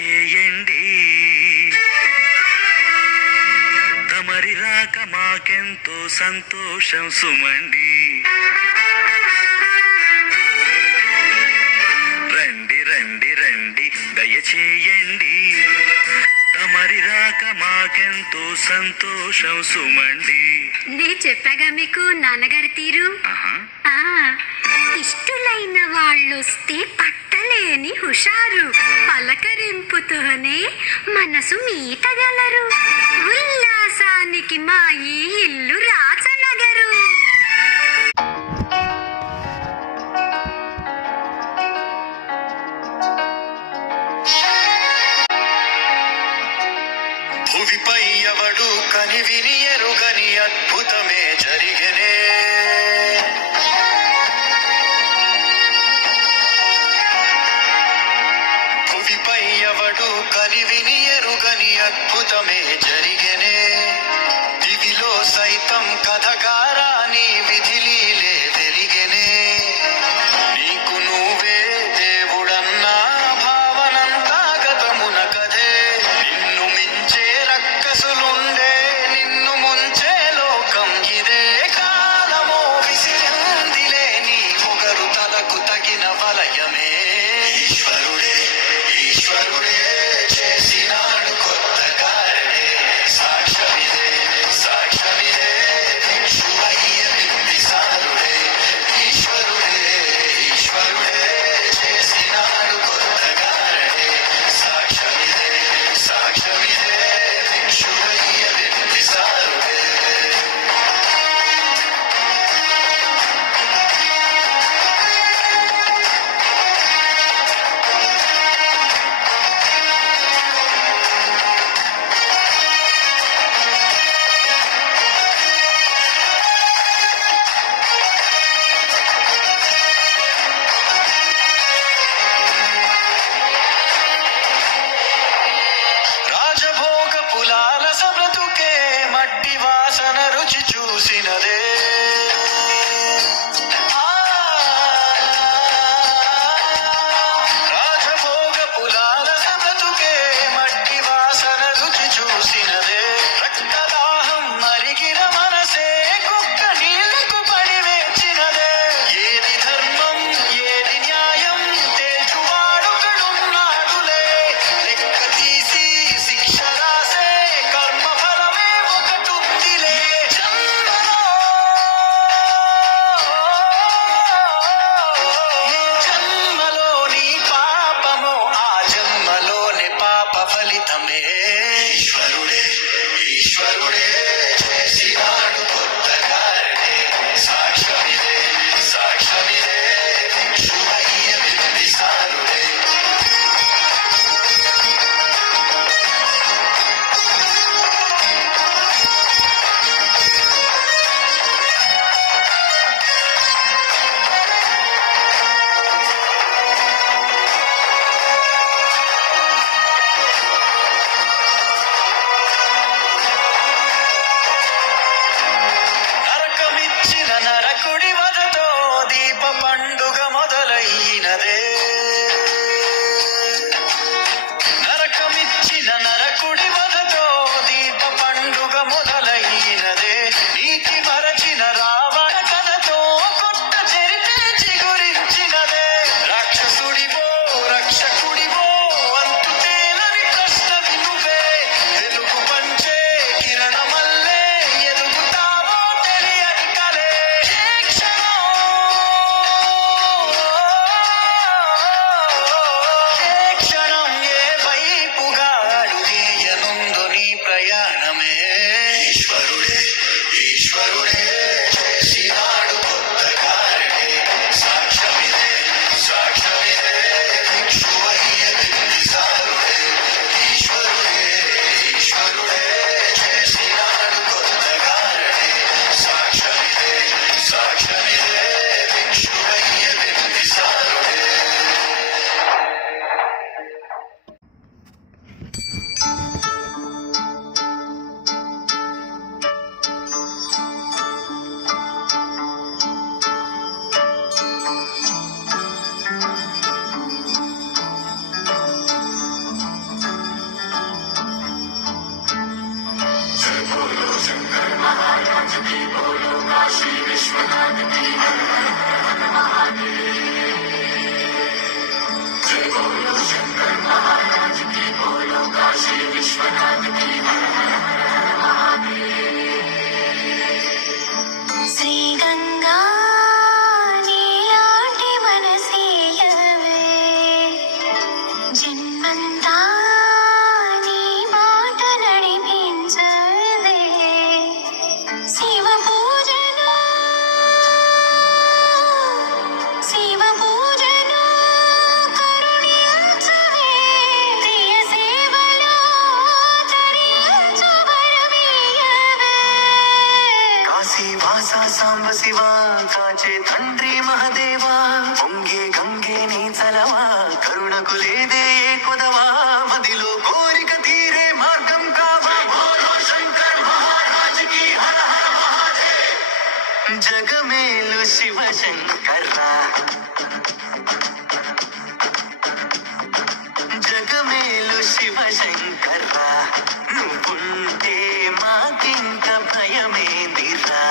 దయచేయండి. తమరి రాక మాకెంతో సంతోషం సుమండి. రండి రండి రండి దయచేయండి. తమరి రాక మాకెంతో సంతోషం సుమండి. నే చెప్పాగా మీకు నాన్నగారి తీరు. ఆ ఇష్టులైన వాళ్ళొస్తే పట్టలేని హుషారు, పలకరింపుతోనే మనసు మీటగలరు. ఉల్లాసానికి మా ఈ ఇల్లు రాచనగరు. భువిపై ఎవడు కనివిని ఎరుగని అద్భుతమే జరిగనే. భువిపై ఎవడు కనివిని ఎరుగని అద్భుతమే జరిగనే. దివిలో సైతం శ్రీ గంగా నీలాంటి మనసీయవే జన్మంతా నీ మాట నడిపించవే శివ పూజను కరుణించవే ప్రియ సేవలో తరించు వరమీయవే కాశీ వాస సాంబ శివ కాచే తండ్రి మహదేవా పొంగే గంగే నీ చలవా కరుణకు లేదే ఏ కొదవా మదిలో కోరిక తీరే మార్గం కావా బోలో శంకర్ మహారాజ్ కి హర హర మహాదేవ్ జగమేలు శివ శంకర్రా జగమేలు శివ శంకర్రా నువ్వుంటే మాకింక భయమేందిరా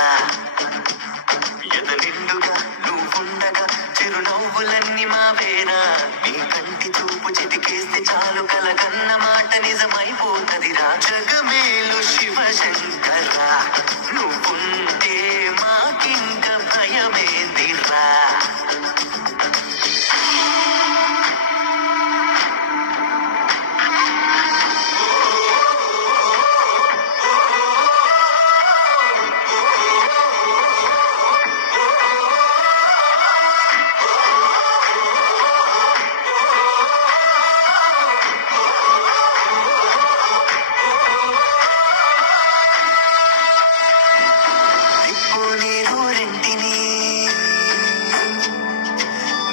ఎద నిండుగా నువ్వుండగా చిరునవ్వులన్నీ మావేరా నీ కంటి చూపు చిటికేస్తే చాలు కలగన్న మాట నిజమైపోతదిరా జగమేలు శివ శంకర్రా నువ్వుంటే మాకింక భయమేందిరా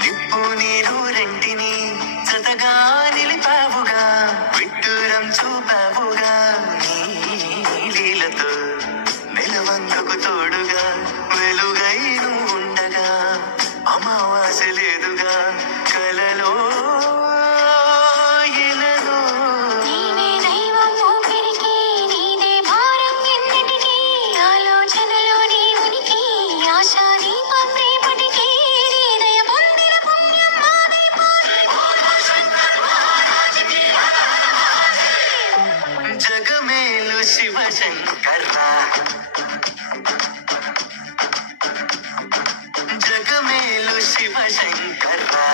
నిప్పు నీరు రెంటిని జతగా నిలిపావుగా విడ్డూరం చూపావుగా నీ లీలతో నెలవంకకు తోడుగా వెలుగై నువ్వు ఉండగా అమావాస్య లేదుగా కలలో ఇలలో నీవే దైవం ఊపిరికి నీదే భారం ఎన్నటికీ ఆలోచనలో నీ ఉనికి ఆశా దీపం రేపటికి నీ దయ పొందిన పుణ్యం జగమేలు శివ శంకర్రా జగమేలు శివ శంకర్రా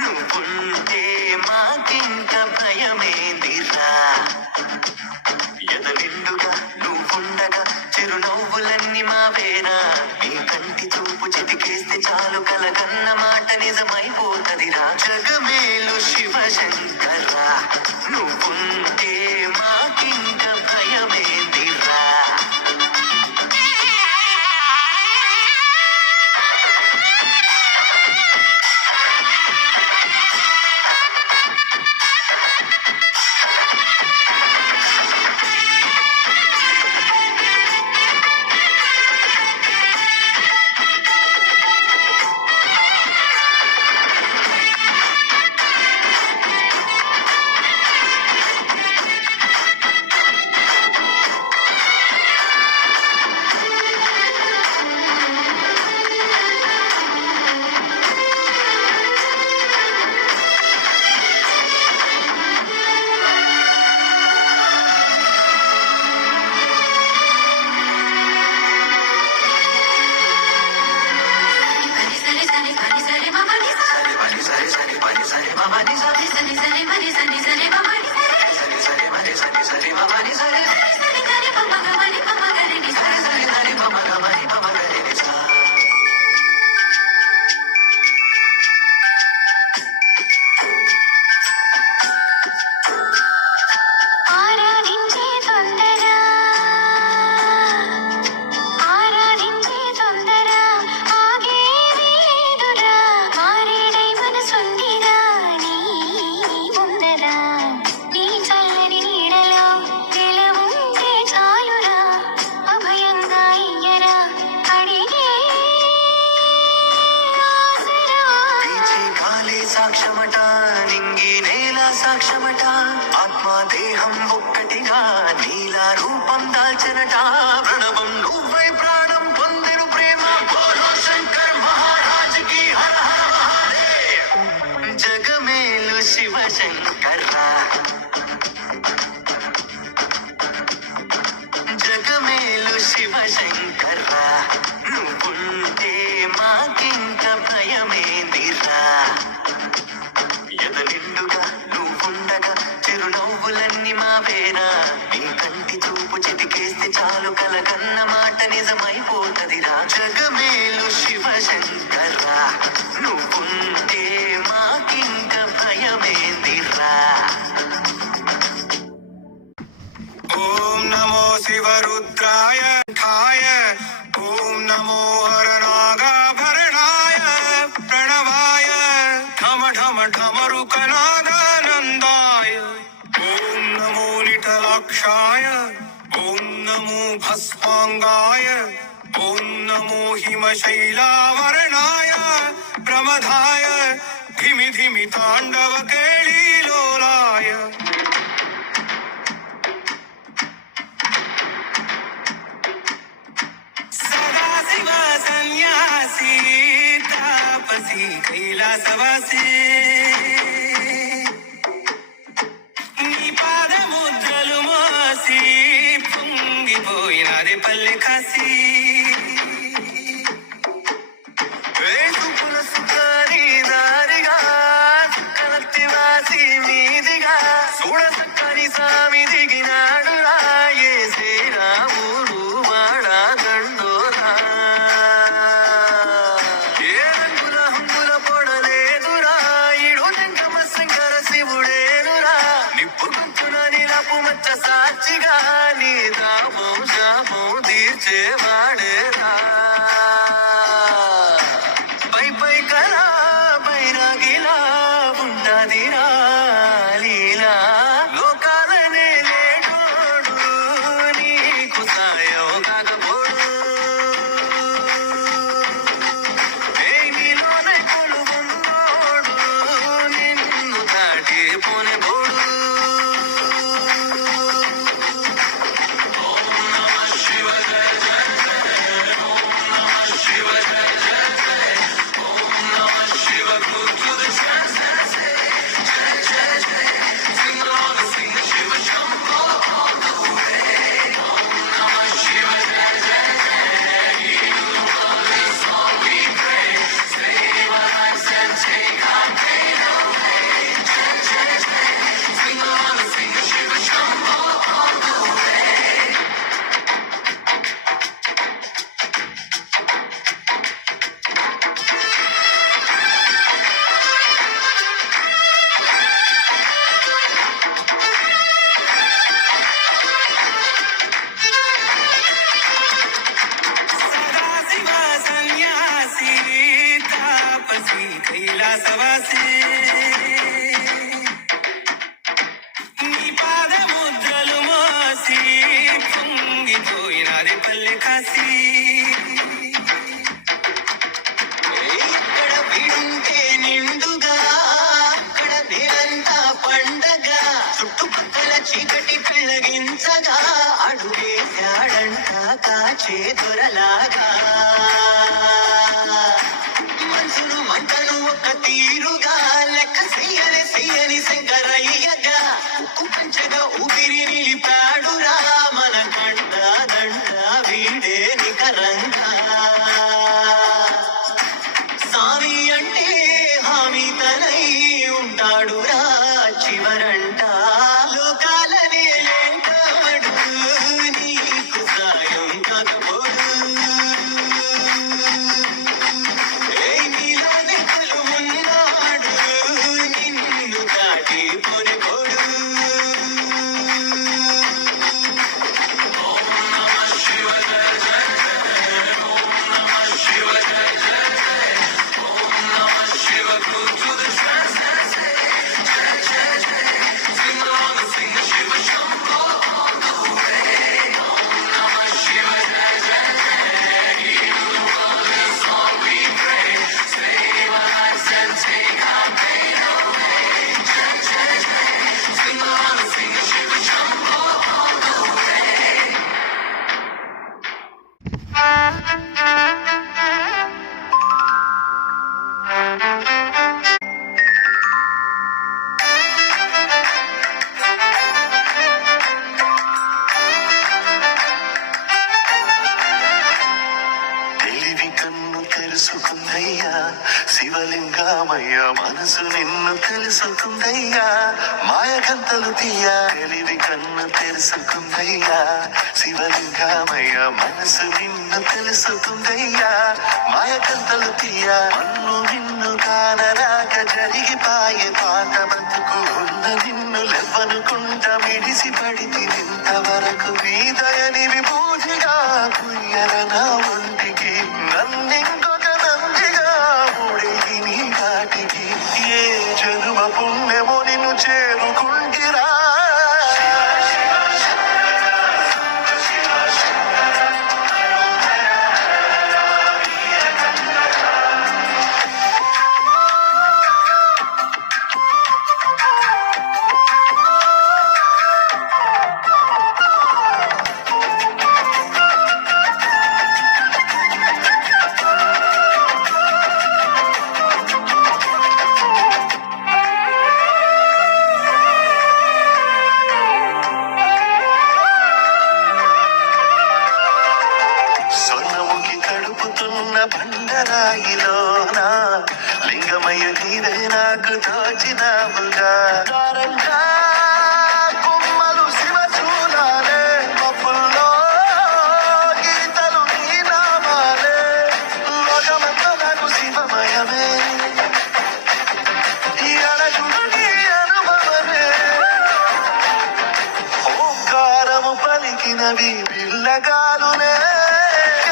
నువ్వుంటే మాకింక భయమేందిరా ఎద నిండుగా నువ్వుండగా చిరునవ్వులన్నీ మావేరా నీ కంటి చూపు చిటికేస్తే చాలు కలగన్న మాట నిజమైపోతదిరా జగమేలు శివ శంకర్రా నువ్వుంటే మాకింక భయమేందిరా ఆరాధించే తొందర ఆగేది లేదురా మారేడై మనసుందిరా నీ ముందర నీ చల్లని నీడలో నిలవుంటే చాలురా అభయంగా ఇయ్యరా అడిగే ఆసరా పీచే గాలే సాక్ష్యమట నింగి నేల సాక్ష్యమట ఆత్మ దేహం ఒక్కటిగా నీలా రూపం దాల్చనట ప్రణవం నువ్వై ప్రాణం పొందిరు ప్రేమ ఢమ ఢమరుకనాదానందాయ ఓం నమో నిటలాక్షాయ ఓం నమో భస్మాంగాయ ఓం నమో హిమశైలావరణాయ ప్రమదాయ ధిమి ధిమి తాండవ కేళీలోలాయ సదాశివ సన్యాసి తాపసి కైలాసవాసి నీ పాదముద్రలు మోసి పొంగిపోయినది పల్లె కాసి వేసుకుల సుఖారి దారిగా సుఖలత్తి వాసి మీదిగా చూడ సక్కని సామి దిగినాడు రాయే శ్రీరాముడు వాడా దండోరా ఏ రంగుల హంగుల పొడలేదురా ఇడు జంగమ శంకర శివుడేనురా నిప్పు గుంతున నిలపు మచ్చ సాక్షిగా నీ దామం శాపం తీర్చేవాడేరా పై పై కలా బైరాగిలా ఉండదిరా లీలా లోకాలనే లేటోడు నీకు సాయం కాకపోడు నీలోనే కొలువున్నోడు నిన్ను దాటి పోనే పోడు ఓం నమః శివ జయ జయ జయ ఓం నమః శివ జయ జయ జయ ఓం నమః శివ గురు ద జయ జయ జయ sing along and sing Shiva Shambho all the way ఓం నమః శివ జయ జయ జయ you is all we pray save our lives and take our pain away జయ జయ జయ sing along and sing Shiva Shambho all the way Sadashiva సన్యాసి తాపసి కైలాసవాసి నీ పాదముద్రలు మోసి పొంగిపోయినది పల్లె కాసి ఇక్కడ విడుంటే నిండుగా అక్కడ నేనంతా పండగ చుట్టుపక్కల చీకటి పెళ్ళగించగా అడుగేశాడంట కాచే దొరలాగా మనసును మంటను ఒక తీరుగా లెక్క చెయ్యని శంకరయ్యగా ఉక్కు పంచగా ఊపిరి నిలిపాడురా మన కంట దండ వీడే నికరంగా సామి అంటే హామీ తనై ఉంటాడురా చివరంట లోకాలనే లేటాడు నీకు సాయం కాకపోడు నీలోనే కొలువున్నాడు నిన్ను దాటి పోనిపోడు ఓం నమః శివ జయ జయ జయ ఓం నమః శివ జయ జయ జయ ఓం నమః శివ గురు ద జయ జయ జయ జయ sing along and sing Shiva Shambho all the way ఓం నమః శివ జయ జయ జయ you is all we pray save our lives and take our pain away జయ జయ జయ sing along and sing Shiva Shambho all the way తెలివి కన్ను తెలుసుకుందయ్యా శివలింగమయ్య మనసు నిన్ను తెలుసుకుందయ్యా మాయకంతలు తీయా తెలివి కన్ను తెలుసుకుందయ్యా శివలింగమయ్య మనసు నిన్ను తెలుసుకుందయ్యా మాయకంతలు తీయా మన్ను నిన్ను కానరాక జరిగిపాయే పాత బతుకు ఉన్న నిన్ను లెవ్వనుకుంటా మిడిసి పడితే ఇంతవరకు నీ దయని విభూతిగా కుయ్యల నా ఒంటికి నన్నింకొక నందిగా ఉడిగి నీ కాటికి ఏ పుణ్యము నిన్ను చేరుకుంటిరా. సొన్నముకి తడుపుతున్న బండరాయిలోన లింగమయ్య నీవే నాకు తోచినావుగా. దారంగా కొమ్మలు శివశూలాలే, మబ్బుల్లో గీతలు నీ నామాలే, లోకమంతా నాకు శివమయమే, ఈ అడగుడు నీ అనుభవమే. ఓంకారము పలికినవి పిల్లగాలునే,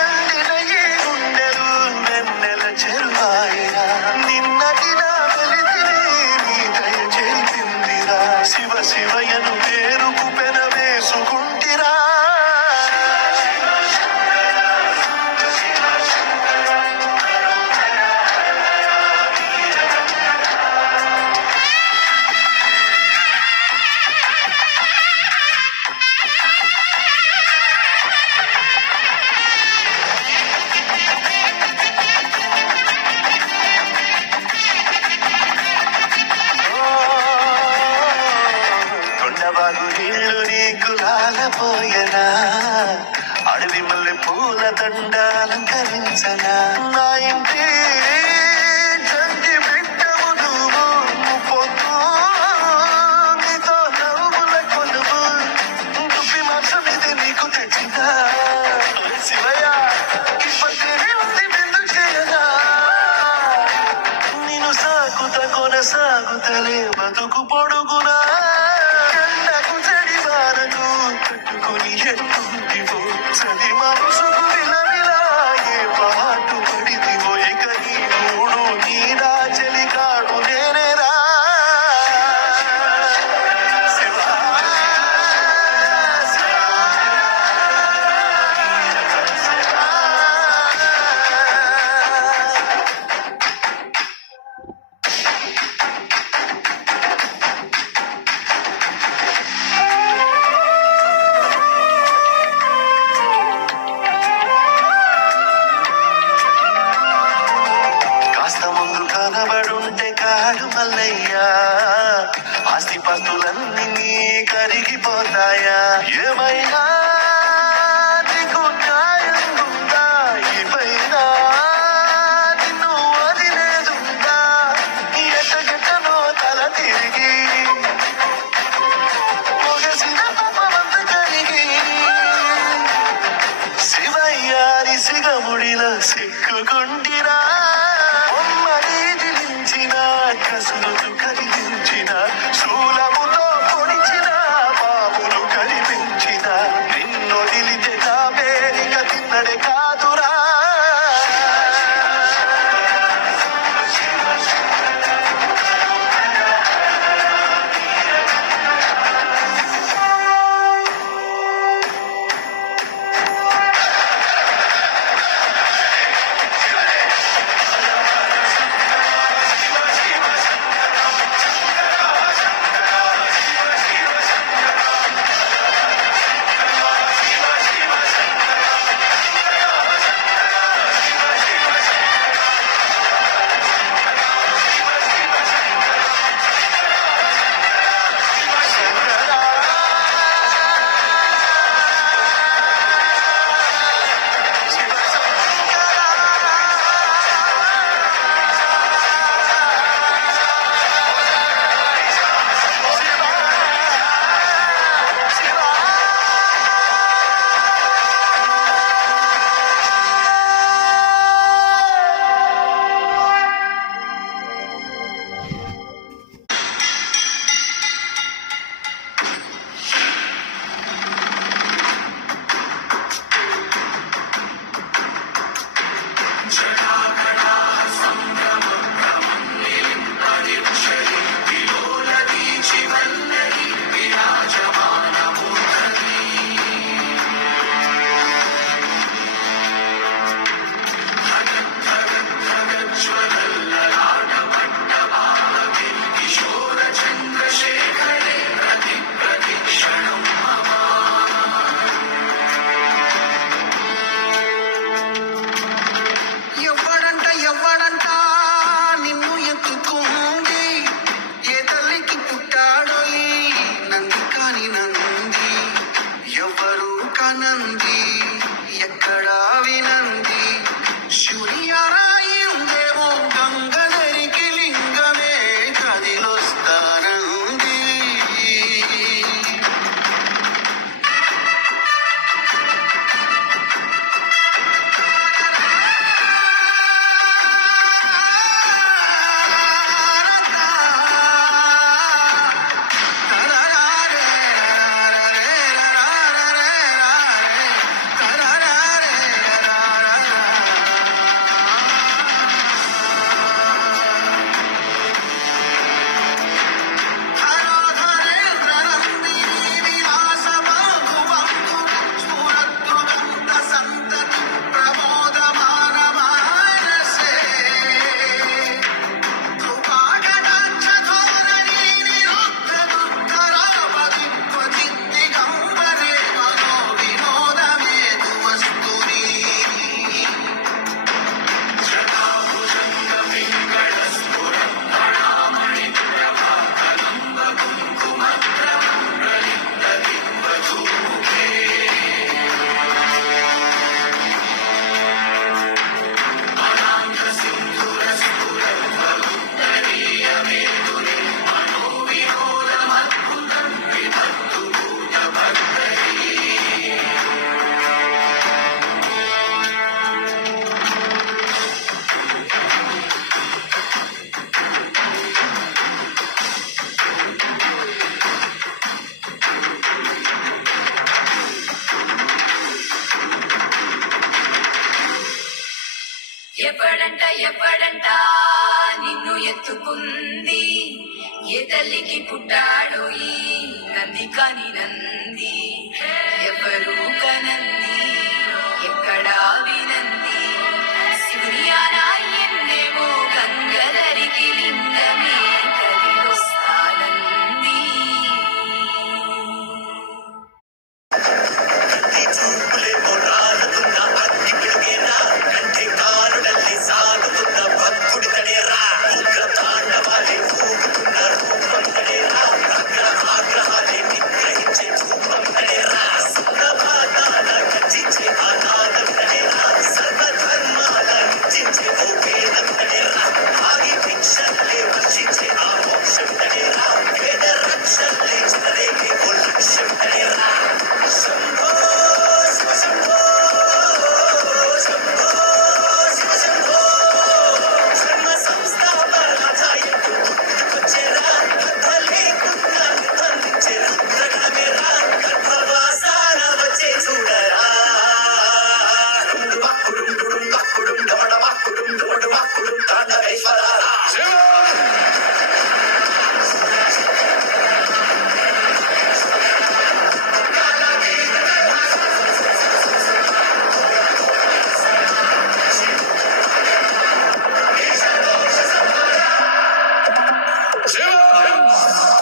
ఎండిన ఈ గుండెలు వెన్నెల చెరువాయిరా. నిన్నటి నా వెలితిని నీ దయ చేసిందిరా. శివ శివయను పేరుకు పెనవేసుకుంటిరా. కొండవాగు నీళ్లు నీకు లాలపోయనా, అడవి మల్లె పూల దండ అలంకరించనా. నా ఇంటి చంటి బిడ్డవు నువ్వు, పొద్దు నీతో నవ్వుల కొలువు, దుప్పి మాంసం ఇది నీకు తెచ్చిందా. శివయ్య ఇప్పటి ఉంది బిందు చేయదా. నిన్ను సాగుత కొనసాగుతలే బతుకు పొడుగునా. ఎండకు చెడివారకు కట్టుకుని ఎత్తుంటివో, చలి మనసుకు విలవిలా ఏ పాటు పడిదివో. ఇక నీ మూడు నీడా చెలికాడు నేనేరా. శివా, కాస్త ముందు కనబడుంటే కాడు మల్లయ్యా, ఆస్తి పస్తులన్నీ నీ కరిగిపోతాయా. ఏమైనా నీకు న్యాయం ఉందా, ఈ పైన నిన్ను వదిలేదుందా. ఎట్టగెట్టనో తల తిరిగి పొగసిన పాపమంత కరిగి, శివయ్యారి సిగముడిలో సిక్కుకుంటిరా. బొమ్మని దిలించిన కసురుతు ఎత్తుకుంది ఏ తల్లికి పుట్టాడు ఈ నంది కాని నంది ఎవరు కనంది ఎక్కడా వినంది శివునియానా ఎన్నేమో గంగధరికి లింగమే కదిలొస్తానంది చూపులే మొరాలుతున్న అగ్గి పిడుగేనా కంటి కారుడల్లి సాగుతున్న భక్తుడి తడేరా ఉగ్ర తాండవాలే ఊగుతున్న రూపం తడేరా అగ్ర ఆగ్రహాలే నిగ్రహించే రూపం తడేరా సుప్రభాతాల గర్జించే ఆనాదం తడేరా సర్వధర్మాల నిర్జించే ఓ వేదం తడేరా ఆగి భిక్షలే వర్షించే ఆ మోక్షం తడేరా వేద రక్షలే చెలరేగే ఓ లక్ష్యం తడేరా శంభో శివ శంభో శంభో శివ శంభో జన్మ సంస్థాపనాథాయకు పుట్టుకొచ్చేరా కథ లేకున్నా నిర్బంధించే రుద్రగణమేరా గర్భవాసాన వచ్చే చూడరా డుండు వాక్కుడుం డుడుం వాక్కుడుం డమడ వాక్కుడుం డోడు వాక్కుడుం తాండవేశ్వరా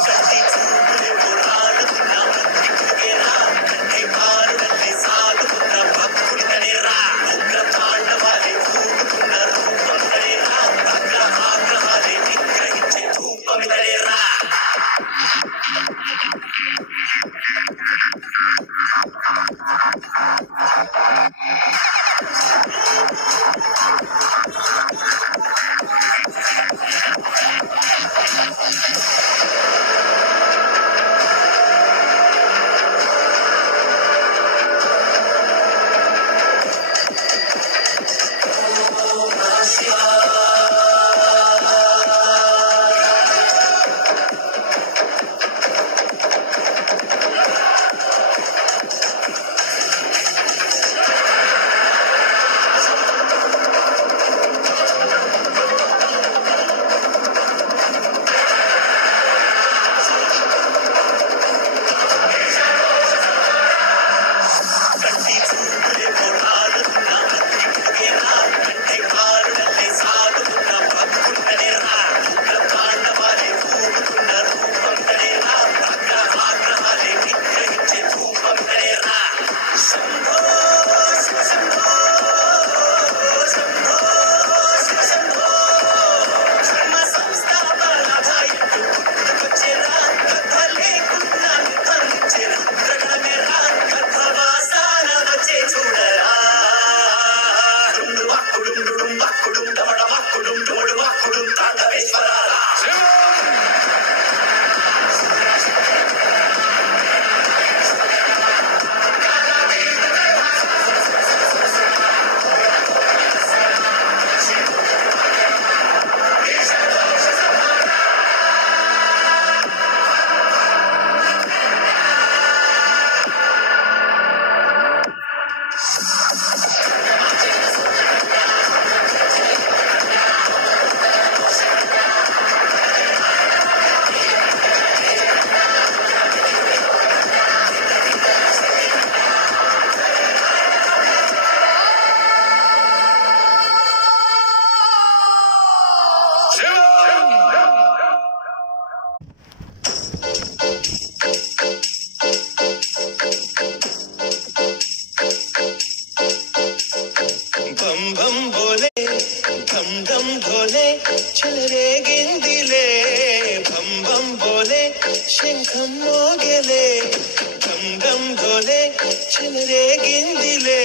కంటి చూపులే పురాణుతున్న భక్తికేరా కంటి కారుడల్లి సాగుతున్న భక్తుడి తడేరా ఉగ్ర తాండవాలే ఊగుతున్న రూపం తడేరా అగ్ర ఆగ్రహాలే నిగ్రహించే రూపం తడేరా కంటి చూపులే పురాణుతున్న భక్తికేరా కంటి కారుడల్లి సాగుతున్న భక్తుడి తడేరా ఉగ్ర తాండవాలే ఊగుతున్న రూపం తడేరా అగ్ర ఆగ్రహాలే నిగ్రహించే రూపం తడేరా శంభో శివ శంభో శంభో శివ శంభో జన్మ సంస్థాపనాథాయకు పుట్టుకొచ్చేరా కథ లేకున్నా నిర్బంధించే రుద్రగణమేరా గర్భవాసాన వచ్చే చూడరా డుండు వాక్కుడుం డుడుం వాక్కుడుం డమడ వాక్కుడుం డోడు వాక్కుడుం తాండవేశ్వరా బం బం బోలే ఢం ఢం ఢోలే చెలరేగిందిలే బం బం బోలే శంఖం మోగెలే ఢం ఢం ఢోలే చెలరేగిందిలే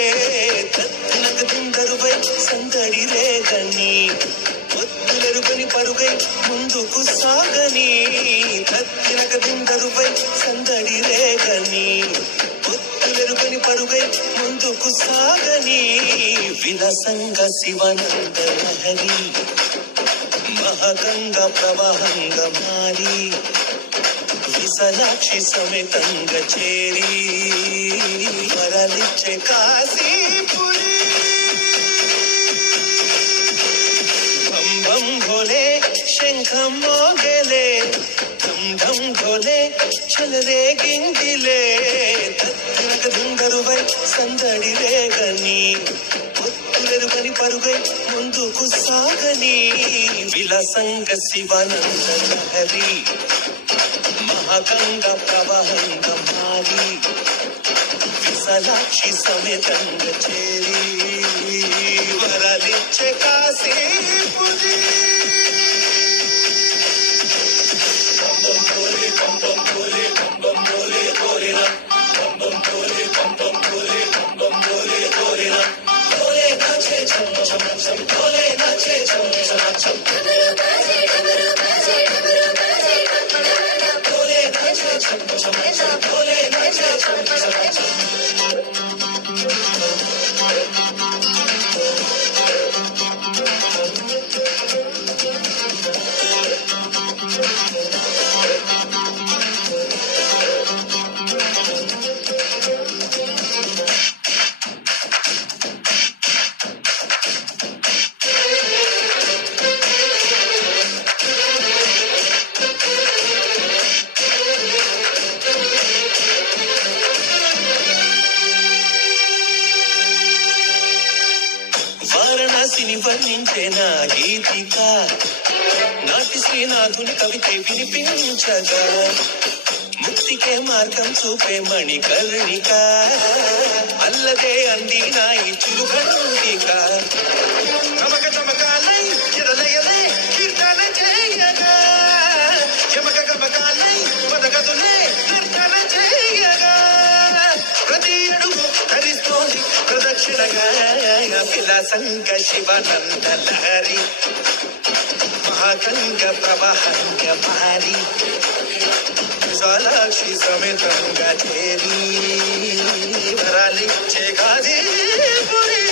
తత్తునక దిందరుపై సందడి రేగని ఒత్తులెరుగని పరుగై ముందుకు సాగని తత్తినక దిందరుపై సందడి రేగని ఒత్తులెరుగని పరుగై ముందుకు సాగని విలసంగ శివనంద లహరి మహగంగ ప్రవాహంగ మారి విశాలాక్షి సమేతంగ చేరి వరలిచ్చే కాశీపురి బం బం భోలే శంఖ మేఘమోగలే ఢమ్ ఢమ్ ఢోలే చెలరేగిందిలే తిరగ దుంగరువై సందడి రేగని ఒత్తులెరుగని పరుగై ముందుకు సాగని విలసంగ శివానంద లహరి మహాగంగ ప్రవాహంగ మారి విశాలాక్షి సమేతంగ చేరి వరలిచ్చే కాశీపురి వారణాసిని వర్ణించే నా గీతిక నాటి శ్రీనాథుని కవితే వినిపించగా ముక్తికే మార్గం చూపే మణికర్ణిక అల్లదే అంది నా ఈ చిరుకండిక కమక చమకాలై చిరలయలే కీర్తన చేయగా యమక కమకాలై పదగదులే కీర్తన చేయగా ప్రతి అడుగు ధరిస్తోంది ప్రదక్షిణగా విలాసంగ శివానంద లహరి మహాగంగ ప్రవాహంగ భారీ విశాలాక్షి సమేతంగా చేరి వరాలిచ్చే గాజీపురి